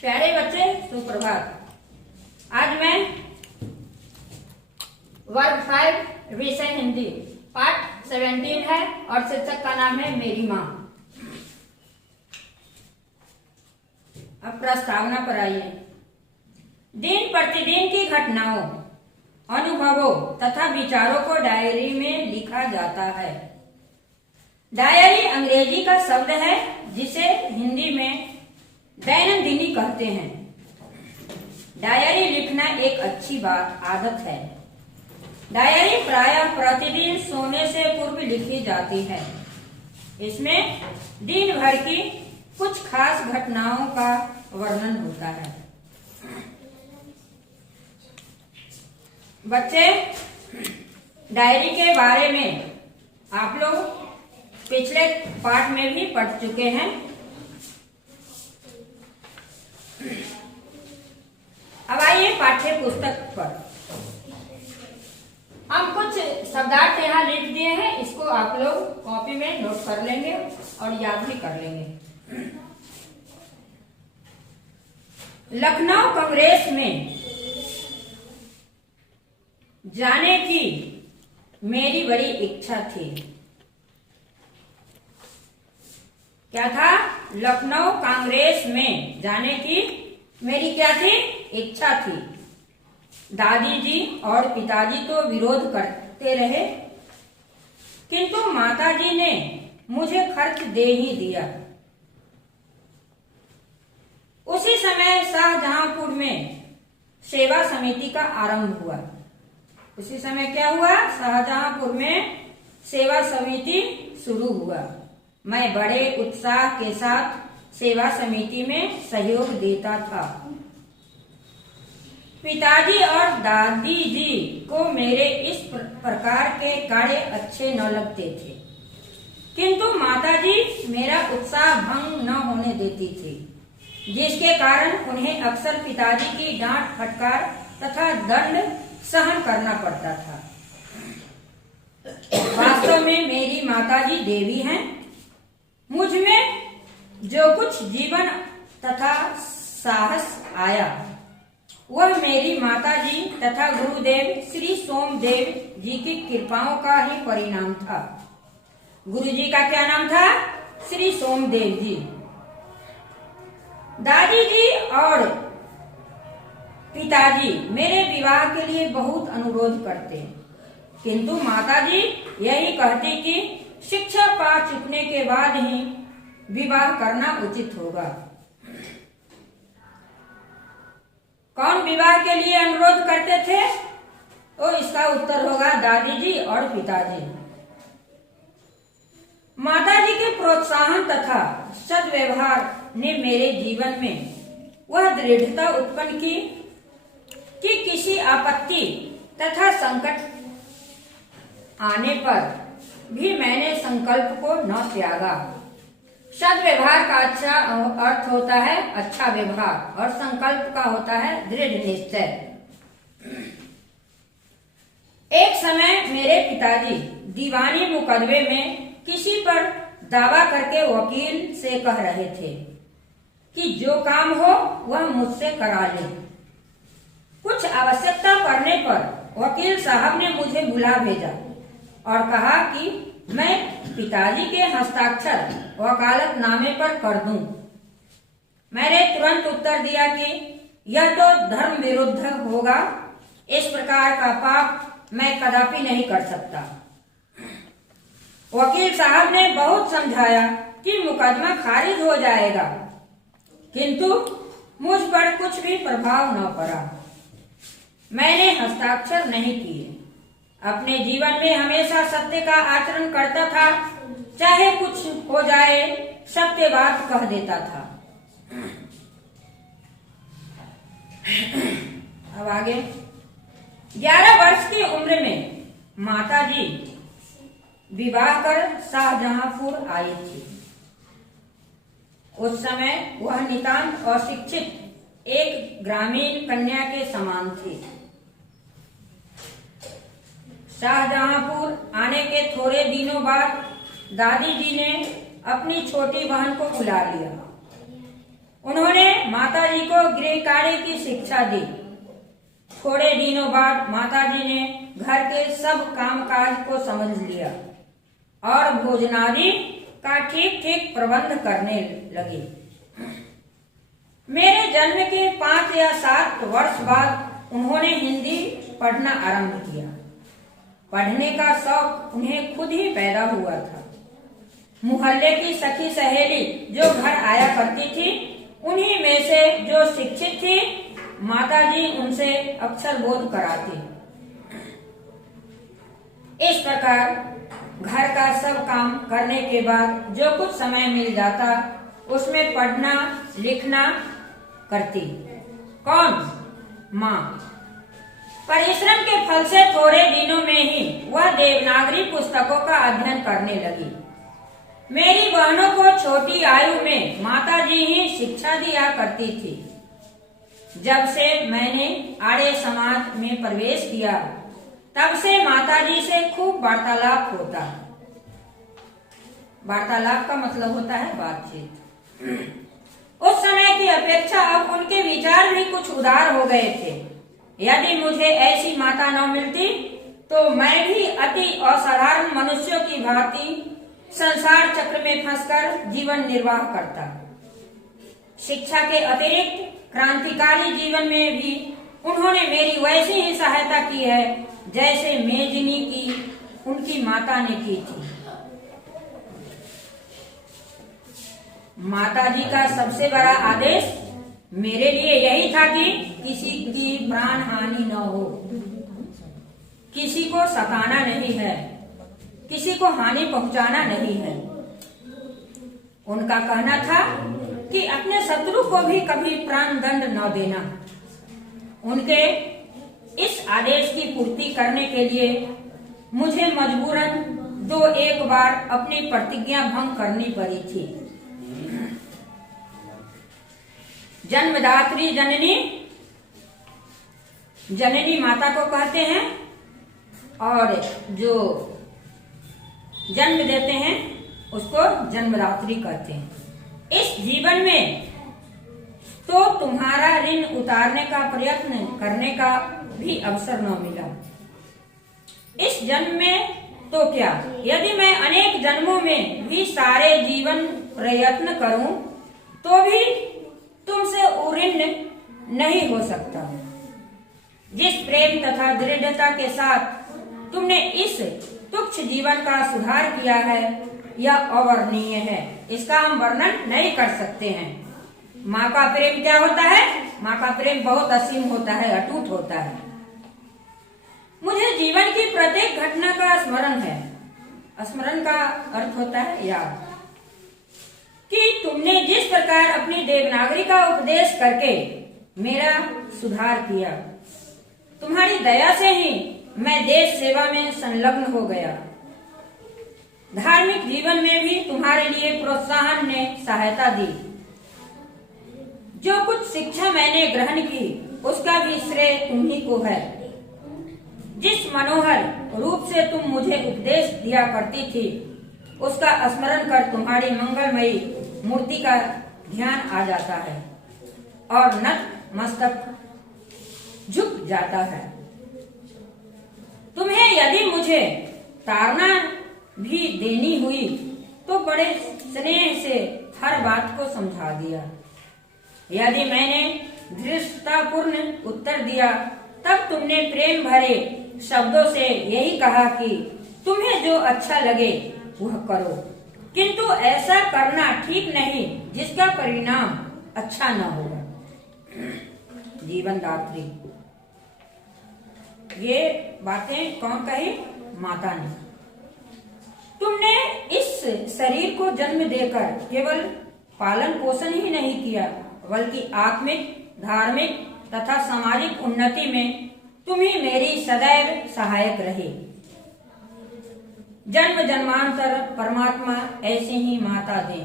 प्यारे बच्चे सुप्रभात। आज मैं वर्ग 5 विषय हिंदी पाठ 17 है और शीर्षक का नाम है मेरी माँ। अब प्रस्तावना पर आइए। दिन प्रतिदिन की घटनाओं, अनुभवों तथा विचारों को डायरी में लिखा जाता है। डायरी अंग्रेजी का शब्द है जिसे हिंदी में दैनंदिनी कहते हैं। डायरी लिखना एक अच्छी आदत है। डायरी प्रायः प्रतिदिन सोने से पूर्व लिखी जाती है। इसमें दिन भर की कुछ खास घटनाओं का वर्णन होता है। बच्चे, डायरी के बारे में आप लोग पिछले पाठ में भी पढ़ चुके हैं। अब आइए पाठ्य पुस्तक पर। हम कुछ शब्दार्थ यहाँ लिख दिए हैं, इसको आप लोग कॉपी में नोट कर लेंगे और याद भी कर लेंगे। लखनऊ कांग्रेस में जाने की मेरी बड़ी इच्छा थी। क्या था? लखनऊ कांग्रेस में जाने की मेरी क्या थी? इच्छा थी। दादी जी और पिताजी तो विरोध करते रहे, किंतु माताजी ने मुझे खर्च दे ही दिया। उसी समय शाहजहांपुर में सेवा समिति का आरंभ हुआ। उसी समय क्या हुआ? शाहजहांपुर में सेवा समिति शुरू हुआ। मैं बड़े उत्साह के साथ सेवा समिति में सहयोग देता था। पिताजी और दादी जी को मेरे इस प्रकार के कार्य अच्छे न लगते थे, किंतु माताजी मेरा उत्साह भंग न होने देती थी, जिसके कारण उन्हें अक्सर पिताजी की डांट फटकार तथा दंड सहन करना पड़ता था। वास्तव में मेरी माताजी देवी हैं। मुझ में जो कुछ जीवन तथा साहस आया वह मेरी माताजी तथा गुरुदेव श्री सोमदेव जी की कृपाओं का ही परिणाम था। गुरुजी का क्या नाम था? श्री सोमदेव जी। दादी जी और पिताजी मेरे विवाह के लिए बहुत अनुरोध करते, किंतु माताजी यही कहती कि शिक्षा पा चुकने के बाद ही विवाह करना उचित होगा। कौन विवाह के लिए अनुरोध करते थे? तो इसका उत्तर होगा दादी जी और पिताजी। माताजी के प्रोत्साहन तथा सद्व्यवहार ने मेरे जीवन में वह दृढ़ता उत्पन्न की कि किसी आपत्ति तथा संकट आने पर भी मैंने संकल्प को न त्यागा। सद्व्यवहार का अच्छा अर्थ होता है अच्छा व्यवहार और संकल्प का होता है दृढ़ निश्चय। एक समय मेरे पिताजी दीवानी मुकदमे में किसी पर दावा करके वकील से कह रहे थे कि जो काम हो वह मुझसे करा ले। कुछ आवश्यकता पड़ने पर वकील साहब ने मुझे बुला भेजा और कहा कि मैं पिताजी के हस्ताक्षर वकालतनामे पर कर दूं। मैंने तुरंत उत्तर दिया कि यह तो धर्म विरुद्ध होगा। इस प्रकार का पाप मैं कदापि नहीं कर सकता। वकील साहब ने बहुत समझाया कि मुकदमा खारिज हो जाएगा, किंतु मुझ पर कुछ भी प्रभाव न पड़ा। मैंने हस्ताक्षर नहीं किए। अपने जीवन में हमेशा सत्य का आचरण करता था। चाहे कुछ हो जाए, सत्य बात कह देता था। अब आगे 11 वर्ष की उम्र में माताजी विवाह कर शाहजहांपुर आई थी। उस समय वह नितांत अशिक्षित एक ग्रामीण कन्या के समान थी। शाहजहांपुर आने के थोड़े दिनों बाद दादी जी ने अपनी छोटी बहन को बुला लिया। उन्होंने माताजी को गृह कार्य की शिक्षा दी। थोड़े दिनों बाद माताजी ने घर के सब कामकाज को समझ लिया और भोजनादि का ठीक ठीक प्रबंध करने लगी। मेरे जन्म के 5 या 7 वर्ष बाद उन्होंने हिंदी पढ़ना आरंभ किया। पढ़ने का शौक उन्हें खुद ही पैदा हुआ था। मुहल्ले की सखी सहेली जो घर आया करती थी, उन्हीं में से जो शिक्षित थी, माताजी उनसे अक्षर बोध कराती। इस प्रकार घर का सब काम करने के बाद जो कुछ समय मिल जाता, उसमें पढ़ना लिखना करती। कौन? माँ। परिश्रम के फल से थोड़े दिनों में ही वह देवनागरी पुस्तकों का अध्ययन करने लगी। मेरी बहनों को छोटी आयु में माताजी ही शिक्षा दिया करती थी। जब से मैंने आर्य समाज में प्रवेश किया, तब से माताजी से खूब वार्तालाप होता। वार्तालाप का मतलब होता है बातचीत। उस समय की अपेक्षा अब उनके विचार भी कुछ उदार हो गए थे। यदि मुझे ऐसी माता न मिलती, तो मैं भी अति असाधारण मनुष्यों की भांति संसार चक्र में फंसकर जीवन निर्वाह करता। शिक्षा के अतिरिक्त क्रांतिकारी जीवन में भी उन्होंने मेरी वैसी ही सहायता की है, जैसे मेजनी की उनकी माता ने की थी। माताजी का सबसे बड़ा आदेश मेरे लिए यही था कि किसी की प्राण हानि न हो। किसी को सताना नहीं है, किसी को हानि पहुंचाना नहीं है। उनका कहना था कि अपने शत्रु को भी कभी प्राण दंड न देना। उनके इस आदेश की पूर्ति करने के लिए मुझे मजबूरन 2-1 बार अपनी प्रतिज्ञा भंग करनी पड़ी थी। जन्मदात्री जननी, जननी माता को कहते हैं, और जो जन्म देते हैं उसको जन्मदात्री कहते हैं। इस जीवन में तो तुम्हारा ऋण उतारने का प्रयत्न करने का भी अवसर न मिला। इस जन्म में तो क्या, यदि मैं अनेक जन्मों में भी सारे जीवन प्रयत्न करूं, तो भी तुमसे ऋण नहीं हो सकता। जिस प्रेम तथा दृढ़ता के साथ तुमने इस तुच्छ जीवन का सुधार किया है, यह अवर्णनीय है। इसका हम वर्णन नहीं कर सकते हैं। माँ का प्रेम क्या होता है? माँ का प्रेम बहुत असीम होता है, अटूट होता है। मुझे जीवन की प्रत्येक घटना का स्मरण है। स्मरण का अर्थ होता है याद। कि तुमने जिस प्रकार अपनी देवनागरी का उपदेश करके मेरा सुधार किया, तुम्हारी दया से ही मैं देश सेवा में संलग्न हो गया। धार्मिक जीवन में भी तुम्हारे लिए प्रोत्साहन ने सहायता दी। जो कुछ शिक्षा मैंने ग्रहण की, उसका भी श्रेय तुम्ही को है। जिस मनोहर रूप से तुम मुझे उपदेश दिया करती थी, उसका स्मरण कर तुम्हारी मंगलमयी मूर्ति का ध्यान आ जाता है और नत मस्तक झुक जाता है। तुम्हें यदि मुझे ताड़ना भी देनी हुई, तो बड़े स्नेह से हर बात को समझा दिया। यदि मैंने धृष्टतापूर्ण उत्तर दिया, तब तुमने प्रेम भरे शब्दों से यही कहा कि तुम्हें जो अच्छा लगे वह करो, किंतु ऐसा करना ठीक नहीं जिसका परिणाम अच्छा न होगा। जीवन दात्री। ये बातें कौन कही? माता ने। तुमने इस शरीर को जन्म देकर केवल पालन पोषण ही नहीं किया, बल्कि आत्मिक, धार्मिक तथा सामाजिक उन्नति में तुम ही मेरी सदैव सहायक रहे। जन्म जन्मांतर परमात्मा ऐसे ही माता दे।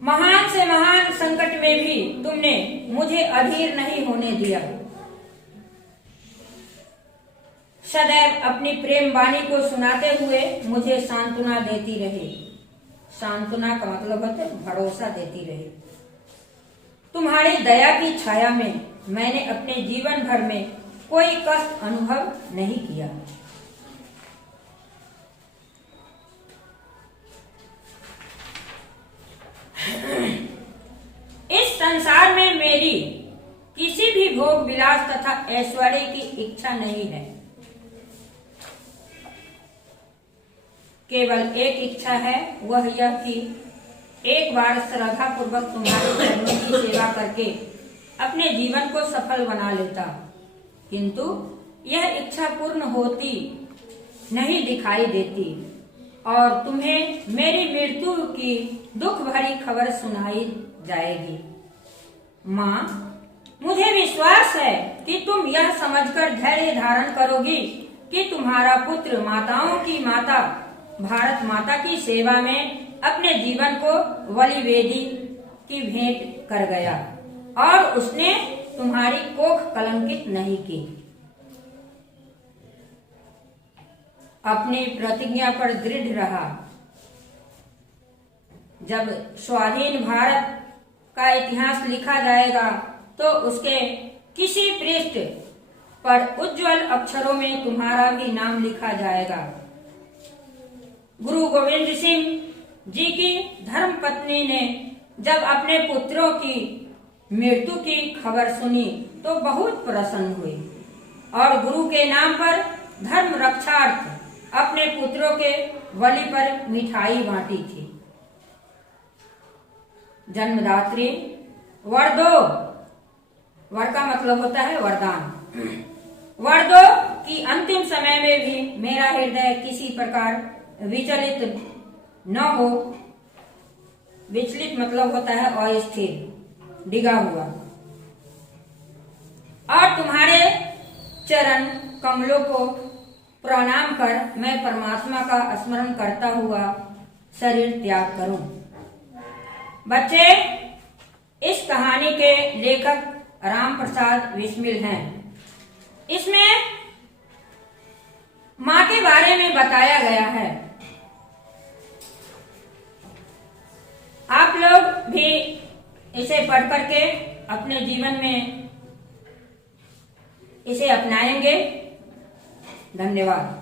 महान से महान संकट में भी तुमने मुझे अधीर नहीं होने दिया। सदैव अपनी प्रेम वाणी को सुनाते हुए मुझे सांत्वना देती रही। सांत्वना का मतलब होता है भरोसा देती रहे। तुम्हारी दया की छाया में मैंने अपने जीवन भर में कोई कष्ट अनुभव नहीं किया। इस संसार में मेरी किसी भी भोग विलास तथा ऐश्वर्य की इच्छा नहीं है। केवल एक इच्छा है, वह यह कि एक बार श्रद्धा पूर्वक तुम्हारे चरणों की सेवा करके अपने जीवन को सफल बना लेता, किंतु यह इच्छा पूर्ण होती नहीं दिखाई देती और तुम्हें मेरी मृत्यु की दुख भरी खबर सुनाई जाएगी। माँ, मुझे विश्वास है कि तुम यह समझकर धैर्य धारण करोगी कि तुम्हारा पुत्र माताओं की माता भारत माता की सेवा में अपने जीवन को बलि वेदी की भेंट कर गया और उसने तुम्हारी कोख कलंकित नहीं की। अपनी प्रतिज्ञा पर दृढ़ रहा। जब स्वाधीन भारत का इतिहास लिखा जाएगा तो उसके किसी पृष्ठ पर उज्जवल अक्षरों में तुम्हारा भी नाम लिखा जाएगा। गुरु गोविंद सिंह जी की धर्म पत्नी ने जब अपने पुत्रों की मृत्यु की खबर सुनी तो बहुत प्रसन्न हुई और गुरु के नाम पर धर्म रक्षार्थ अपने पुत्रों के बलि पर मिठाई बांटी थी। जन्मदात्री वर दो, वर का मतलब होता है वरदान। वर दो कि अंतिम समय में भी मेरा हृदय किसी प्रकार विचलित न हो। विचलित मतलब होता है अस्थिर, डिगा हुआ। और तुम्हारे चरण कमलों को प्रणाम कर मैं परमात्मा का स्मरण करता हुआ शरीर त्याग करूं। बच्चे, इस कहानी के लेखक राम प्रसाद बिस्मिल हैं। इसमें माँ के बारे में बताया गया है। आप लोग भी इसे पढ़ करके अपने जीवन में इसे अपनाएंगे। धन्यवाद।